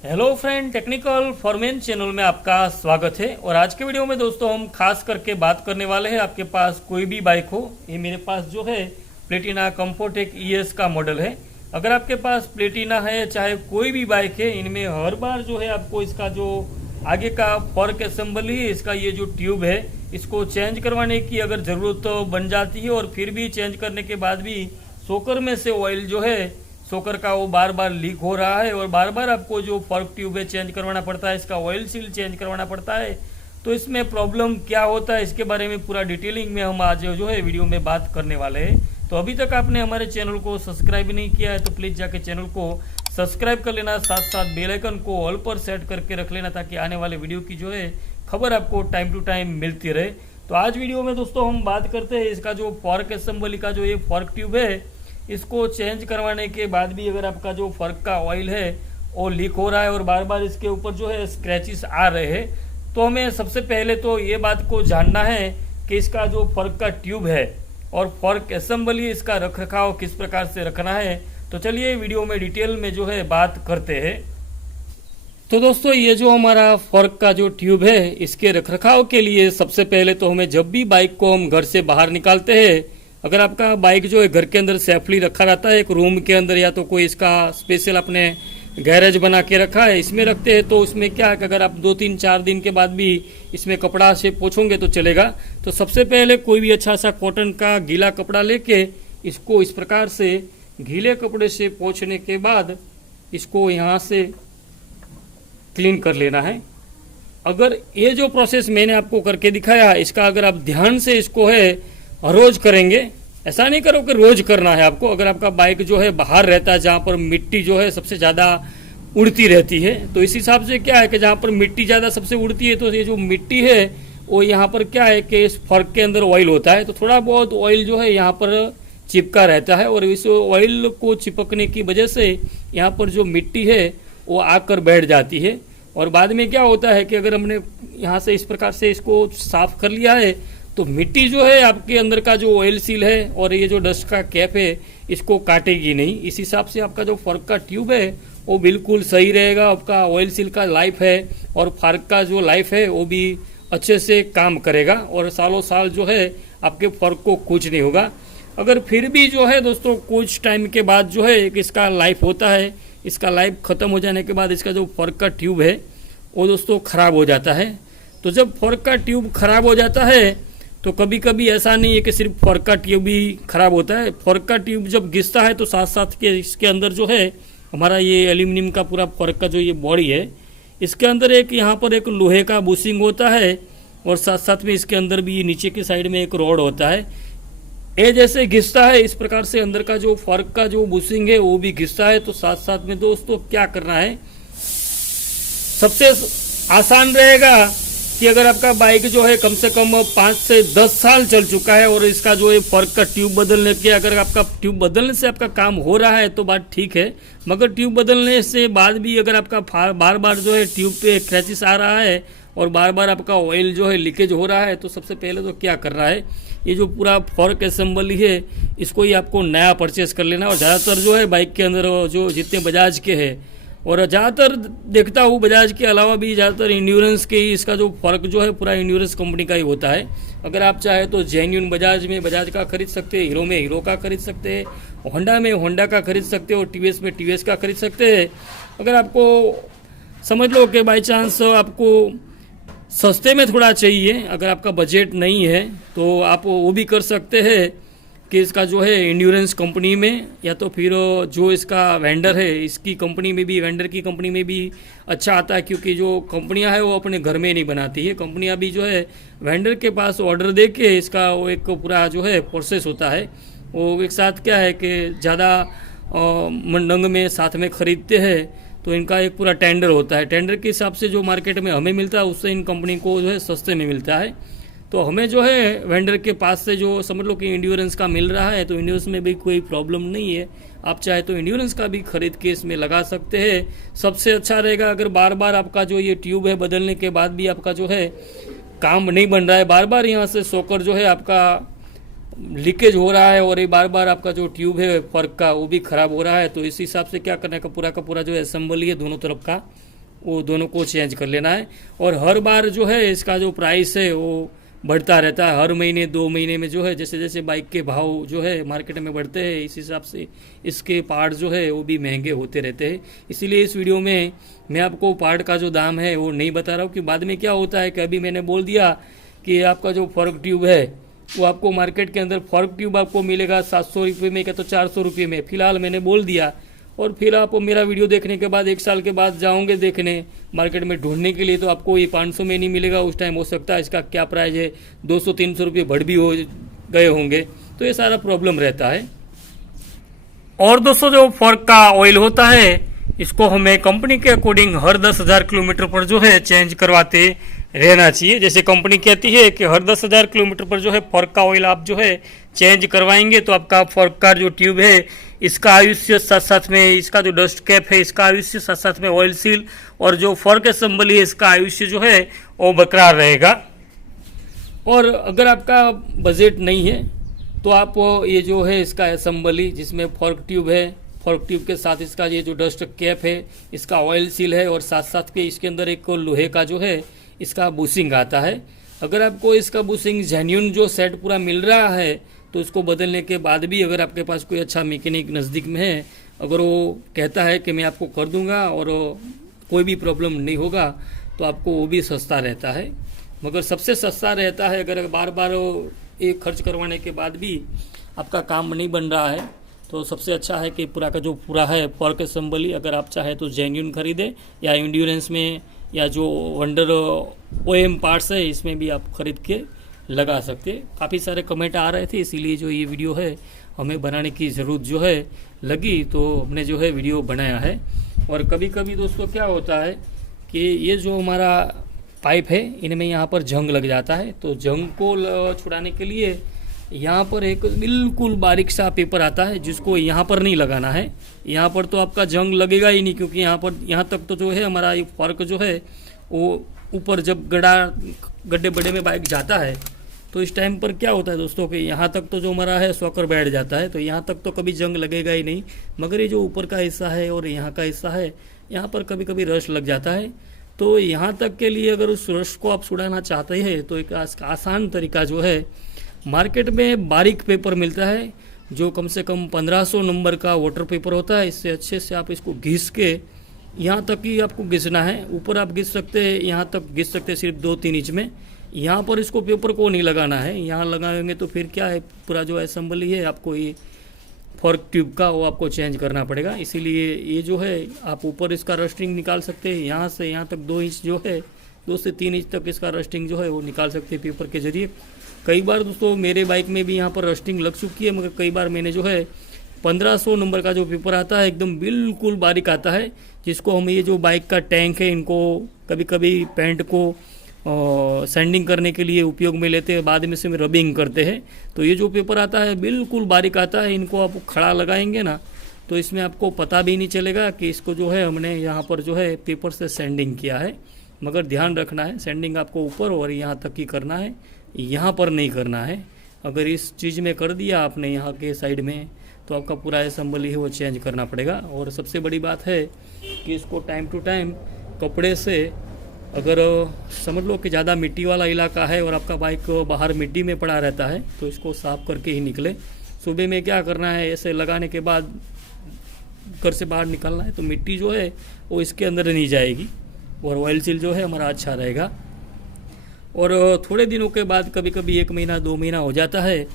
Hello friend, technical foreman channel में आपका स्वागत है। और आज के वीडियो में दोस्तों हम खास करके बात करने वाले हैं, आपके पास कोई भी बाइक हो। ये मेरे पास जो है प्लेटिना कम्फर्टेक ईएस का मॉडल है। अगर आपके पास प्लेटिना है, चाहे कोई भी बाइक है, इनमें हर बार जो है आपको इसका जो आगे का फॉर्क असेंबली है, इसका ये जो ट्यूब है, इसको चेंज करवाने की अगर ज़रूरत बन जाती है। और फिर भी चेंज करने के बाद भी सोकर में से ऑयल जो है सोकर का वो बार बार लीक हो रहा है और बार बार आपको जो फॉर्क ट्यूब है चेंज करवाना पड़ता है, इसका ऑयल सील चेंज करवाना पड़ता है। तो इसमें प्रॉब्लम क्या होता है, इसके बारे में पूरा डिटेलिंग में हम आज जो है वीडियो में बात करने वाले हैं। तो अभी तक आपने हमारे चैनल को सब्सक्राइब नहीं किया है तो प्लीज़ जाके चैनल को सब्सक्राइब कर लेना, साथ साथ बेल आइकन को ऑल पर सेट करके रख लेना, ताकि आने वाले वीडियो की जो है खबर आपको टाइम टू टाइम मिलती रहे। तो आज वीडियो में दोस्तों हम बात करते हैं इसका जो फॉर्क असेंबली का जो ये फॉर्क ट्यूब है, इसको चेंज करवाने के बाद भी अगर आपका जो फॉर्क का ऑयल है वो लीक हो रहा है और बार बार इसके ऊपर जो है स्क्रैचेस आ रहे हैं, तो हमें सबसे पहले तो ये बात को जानना है कि इसका जो फॉर्क का ट्यूब है और फॉर्क असेंबली, इसका रख रखाव किस प्रकार से रखना है। तो चलिए वीडियो में डिटेल में जो है बात करते हैं। तो दोस्तों, ये जो हमारा फॉर्क का जो ट्यूब है, इसके रखरखाव के लिए सबसे पहले तो हमें जब भी बाइक को हम घर से बाहर निकालते हैं, अगर आपका बाइक जो है घर के अंदर सेफली रखा रहता है एक रूम के अंदर, या तो कोई इसका स्पेशल अपने गैरेज बना के रखा है, इसमें रखते हैं, तो उसमें क्या है कि अगर आप 2-3-4 दिन के बाद भी इसमें कपड़ा से पोंछोगे तो चलेगा। तो सबसे पहले कोई भी अच्छा सा कॉटन का गीला कपड़ा लेके इसको इस प्रकार से गीले कपड़े से पोंछने के बाद इसको यहाँ से क्लीन कर लेना है। अगर ये जो प्रोसेस मैंने आपको करके दिखाया, इसका अगर आप ध्यान से इसको है रोज करेंगे, ऐसा नहीं करो कि रोज करना है आपको। अगर आपका बाइक जो है बाहर रहता है, जहाँ पर मिट्टी जो है सबसे ज़्यादा उड़ती रहती है, तो इस हिसाब से क्या है कि जहाँ पर मिट्टी ज़्यादा सबसे उड़ती है, तो ये जो मिट्टी है वो यहाँ पर क्या है कि इस फॉर्क के अंदर ऑयल होता है, तो थोड़ा बहुत ऑयल जो है यहाँ पर चिपका रहता है और इस ऑयल को चिपकने की वजह से यहाँ पर जो मिट्टी है वो आकर बैठ जाती है। और बाद में क्या होता है कि अगर हमने यहाँ से इस प्रकार से इसको साफ कर लिया है, तो मिट्टी जो है आपके अंदर का जो ऑयल सील है और ये जो डस्ट का कैप है, इसको काटेगी नहीं। इस हिसाब से आपका जो फॉर्क का ट्यूब है वो बिल्कुल सही रहेगा। आपका ऑयल सील का लाइफ है और फॉर्क का जो लाइफ है वो भी अच्छे से काम करेगा और सालों साल जो है आपके फॉर्क को कुछ नहीं होगा। अगर फिर भी जो है दोस्तों कुछ टाइम के बाद जो है एक इसका लाइफ होता है, इसका लाइफ ख़त्म हो जाने के बाद इसका जो फॉर्क का ट्यूब है वो दोस्तों ख़राब हो जाता है। तो जब फॉर्क का ट्यूब ख़राब हो जाता है, तो कभी कभी ऐसा नहीं है कि सिर्फ फॉर्क का ट्यूब ही ख़राब होता है। फॉर्क का ट्यूब जब घिसता है तो साथ साथ के इसके अंदर जो है हमारा ये एल्यूमिनियम का पूरा फॉर्क का जो ये बॉडी है, इसके अंदर एक यहाँ पर एक लोहे का बुशिंग होता है और साथ साथ में इसके अंदर भी नीचे की साइड में एक रॉड होता है। ये जैसे घिसता है इस प्रकार से अंदर का जो फॉर्क का जो बुशिंग है वो भी घिसता है। तो साथ साथ में दोस्तों क्या करना है, सबसे आसान रहेगा कि अगर आपका बाइक जो है कम से कम 5 से 10 साल चल चुका है और इसका जो है फॉर्क का ट्यूब बदलने के, अगर आपका ट्यूब बदलने से आपका काम हो रहा है तो बात ठीक है, मगर ट्यूब बदलने से बाद भी अगर आपका बार बार जो है ट्यूब पे क्रैचेस आ रहा है और बार बार आपका ऑयल जो है लीकेज हो रहा है, तो सबसे पहले तो क्या करना है, ये जो पूरा फॉर्क असेंबली है इसको ही आपको नया परचेस कर लेना। और ज़्यादातर जो है बाइक के अंदर जो जितने बजाज के हैं, और ज़्यादातर देखता हूँ बजाज के अलावा भी ज़्यादातर इंड्योरेंस के ही इसका जो फॉर्क जो है पूरा इंड्योरेंस कंपनी का ही होता है। अगर आप चाहे तो जेन्युइन बजाज में बजाज का खरीद सकते हैं, हीरो में हीरो का खरीद सकते हैं, होंडा में होंडा का खरीद सकते हो, टीवीएस में टीवीएस का खरीद सकते हैं। अगर आपको समझ लो कि बाई चांस आपको सस्ते में थोड़ा चाहिए, अगर आपका बजट नहीं है, तो आप वो भी कर सकते हैं कि इसका जो है इंड्योरेंस कंपनी में, या तो फिर जो इसका वेंडर है इसकी कंपनी में भी, वेंडर की कंपनी में भी अच्छा आता है, क्योंकि जो कंपनियां है वो अपने घर में नहीं बनाती है। कंपनियां भी जो है वेंडर के पास ऑर्डर दे के इसका वो एक पूरा जो है प्रोसेस होता है, वो एक साथ क्या है कि ज़्यादा मंडंग में साथ में ख़रीदते हैं, तो इनका एक पूरा टेंडर होता है। टेंडर के हिसाब से जो मार्केट में हमें मिलता है उससे इन कंपनी को जो है सस्ते में मिलता है। तो हमें जो है वेंडर के पास से जो समझ लो कि इंड्योरेंस का मिल रहा है, तो इंड्योरेंस में भी कोई प्रॉब्लम नहीं है। आप चाहे तो इंड्योरेंस का भी खरीद के इसमें लगा सकते हैं। सबसे अच्छा रहेगा अगर बार बार आपका जो ये ट्यूब है बदलने के बाद भी आपका जो है काम नहीं बन रहा है, बार बार यहाँ से सोकर जो है आपका लीकेज हो रहा है और ये बार बार आपका जो ट्यूब है फॉर्क का वो भी ख़राब हो रहा है, तो इस हिसाब से क्या करने का पूरा जो असेंबली है दोनों तरफ का वो दोनों को चेंज कर लेना है। और हर बार जो है इसका जो प्राइस है वो बढ़ता रहता है, हर महीने 2 महीने में जो है जैसे जैसे बाइक के भाव जो है मार्केट में बढ़ते हैं इस हिसाब से इसके पार्ट जो है वो भी महंगे होते रहते हैं। इसीलिए इस वीडियो में मैं आपको पार्ट का जो दाम है वो नहीं बता रहा हूँ कि बाद में क्या होता है कि अभी मैंने बोल दिया कि आपका जो फॉर्क ट्यूब है वो आपको मार्केट के अंदर फॉर्क ट्यूब आपको मिलेगा 700 रुपये में, क्या तो 400 रुपये में, फिलहाल मैंने बोल दिया। और फिर आप मेरा वीडियो देखने के बाद 1 साल के बाद जाओगे देखने मार्केट में ढूंढने के लिए तो आपको ये 500 में नहीं मिलेगा। उस टाइम हो सकता है इसका क्या प्राइस है 200-300 रुपये बढ़ भी हो गए होंगे, तो ये सारा प्रॉब्लम रहता है। और दोस्तों जो फॉर्क का ऑयल होता है इसको हमें कंपनी के अकॉर्डिंग हर 10,000 किलोमीटर पर जो है चेंज करवाते रहना चाहिए। जैसे कंपनी कहती है कि हर 10,000 किलोमीटर पर जो है फॉर्क का ऑयल आप जो है चेंज करवाएंगे तो आपका फॉर्क का जो ट्यूब है इसका आयुष्य साथ साथ में, इसका जो डस्ट कैप है इसका आयुष्य साथ साथ में ऑयल सील और जो फॉर्क असेंबली है इसका आयुष्य जो है वो बरकरार रहेगा। और अगर आपका बजट नहीं है तो आप ये जो है इसका असेंबली जिसमें फॉर्क ट्यूब है, फॉर्क ट्यूब के साथ इसका ये जो डस्ट कैप है इसका ऑयल सील है और साथ साथ के इसके अंदर एक लोहे का जो है इसका बुशिंग आता है। अगर आपको इसका बुशिंग जेन्युइन जो सेट पूरा मिल रहा है तो उसको बदलने के बाद भी अगर आपके पास कोई अच्छा मैकेनिक नज़दीक में है, अगर वो कहता है कि मैं आपको कर दूंगा और कोई भी प्रॉब्लम नहीं होगा तो आपको वो भी सस्ता रहता है। मगर सबसे सस्ता रहता है अगर बार बार एक खर्च करवाने के बाद भी आपका काम नहीं बन रहा है तो सबसे अच्छा है कि पूरा का जो पूरा है फॉर्क असेंबली अगर आप चाहे तो जेन्युइन खरीदें या इंड्योरेंस में या जो वंडर ओएम पार्ट्स है इसमें भी आप खरीद के लगा सकते। काफ़ी सारे कमेंट आ रहे थे इसीलिए जो ये वीडियो है हमें बनाने की ज़रूरत जो है लगी तो हमने जो है वीडियो बनाया है। और कभी कभी दोस्तों क्या होता है कि ये जो हमारा पाइप है इनमें यहाँ पर जंग लग जाता है, तो जंग को छुड़ाने के लिए यहाँ पर एक बिल्कुल बारीक सा पेपर आता है जिसको यहाँ पर नहीं लगाना है। यहाँ पर तो आपका जंग लगेगा ही नहीं क्योंकि यहाँ तक तो जो है हमारा ये फॉर्क जो है वो ऊपर जब गड्ढे बड़े में बाइक जाता है तो इस टाइम पर क्या होता है दोस्तों कि यहाँ तक तो जो हमारा है सॉकर बैठ जाता है, तो यहाँ तक तो कभी जंग लगेगा ही नहीं। मगर ये जो ऊपर का हिस्सा है और यहाँ का हिस्सा है यहाँ पर कभी कभी रश लग जाता है। तो यहाँ तक के लिए अगर उस रश को आप छुड़ाना चाहते हैं तो एक आसान तरीका जो है मार्केट में बारीक पेपर मिलता है जो कम से कम 1500 नंबर का वाटर पेपर होता है। इससे अच्छे से आप इसको घिस के यहाँ तक ही आपको घिसना है, ऊपर आप घिस सकते हैं, यहाँ तक घिस सकते हैं सिर्फ 2-3 इंच में। यहाँ पर इसको पेपर को नहीं लगाना है, यहाँ लगाएंगे तो फिर क्या है पूरा जो असेंबली है आपको ये फॉर्क ट्यूब का वो आपको चेंज करना पड़ेगा। इसीलिए ये जो है आप ऊपर इसका रस्टिंग निकाल सकते हैं, यहाँ से यहाँ तक 2 इंच जो है 2 से 3 इंच तक इसका रस्टिंग जो है वो निकाल सकते हैं पेपर के ज़रिए। कई बार दोस्तों मेरे बाइक में भी यहाँ पर रस्टिंग लग चुकी है, मगर कई बार मैंने जो है 1500 नंबर का जो पेपर आता है एकदम बिल्कुल बारीक आता है जिसको हम ये जो बाइक का टैंक है इनको कभी कभी पेंट को सैंडिंग करने के लिए उपयोग में लेते हैं, बाद में से रबिंग करते हैं। तो ये जो पेपर आता है बिल्कुल बारीक आता है, इनको आप खड़ा लगाएंगे ना तो इसमें आपको पता भी नहीं चलेगा कि इसको जो है हमने यहाँ पर जो है पेपर से सैंडिंग किया है। मगर ध्यान रखना है सैंडिंग आपको ऊपर और यहाँ तक ही करना है, यहाँ पर नहीं करना है। अगर इस चीज़ में कर दिया आपने यहाँ के साइड में तो आपका पूरा असेंबली है वो चेंज करना पड़ेगा। और सबसे बड़ी बात है कि इसको टाइम टू टाइम कपड़े से, अगर समझ लो कि ज़्यादा मिट्टी वाला इलाका है और आपका बाइक बाहर मिट्टी में पड़ा रहता है तो इसको साफ़ करके ही निकले। सुबह में क्या करना है ऐसे लगाने के बाद घर से बाहर निकलना है तो मिट्टी जो है वो इसके अंदर नहीं जाएगी और ऑयल सील जो है हमारा अच्छा रहेगा। और थोड़े दिनों के बाद कभी कभी 1 महीना 2 महीना हो जाता है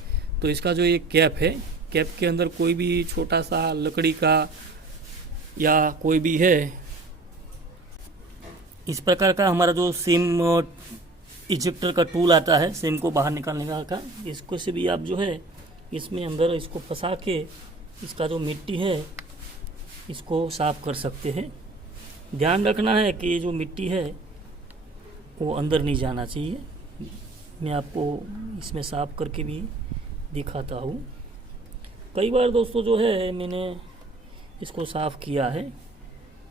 तो इसका जो ये कैप है, कैप के अंदर कोई भी छोटा सा लकड़ी का या कोई भी है इस प्रकार का हमारा जो सिम इजेक्टर का टूल आता है सिम को बाहर निकालने का, इसको से भी आप जो है इसमें अंदर इसको फंसा के इसका जो मिट्टी है इसको साफ़ कर सकते हैं। ध्यान रखना है कि ये जो मिट्टी है वो अंदर नहीं जाना चाहिए। मैं आपको इसमें साफ़ करके भी दिखाता हूँ। कई बार दोस्तों जो है मैंने इसको साफ़ किया है।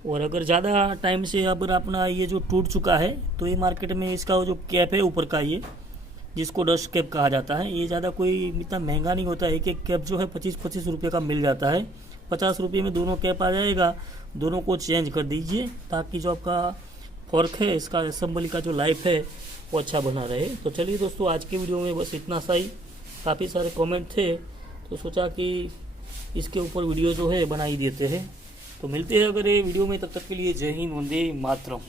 और अगर ज़्यादा टाइम से अगर अपना ये जो टूट चुका है तो ये मार्केट में इसका वो जो कैप है ऊपर का ये जिसको डस्ट कैप कहा जाता है, ये ज़्यादा कोई इतना महंगा नहीं होता है। एक कैप जो है 25-25 रुपये का मिल जाता है। 50 रुपये में दोनों कैप आ जाएगा। दोनों को चेंज कर दीजिए ताकि जो आपका फॉर्क है इसका असेंबली का जो लाइफ है वो अच्छा बना रहे। तो चलिए दोस्तों, आज की वीडियो में बस इतना सा ही। काफ़ी सारे कमेंट थे तो सोचा कि इसके ऊपर वीडियो जो है बना ही देते हैं। तो मिलते हैं अगर ये वीडियो में, तब तक के लिए जय हिंद, वंदे मातरम।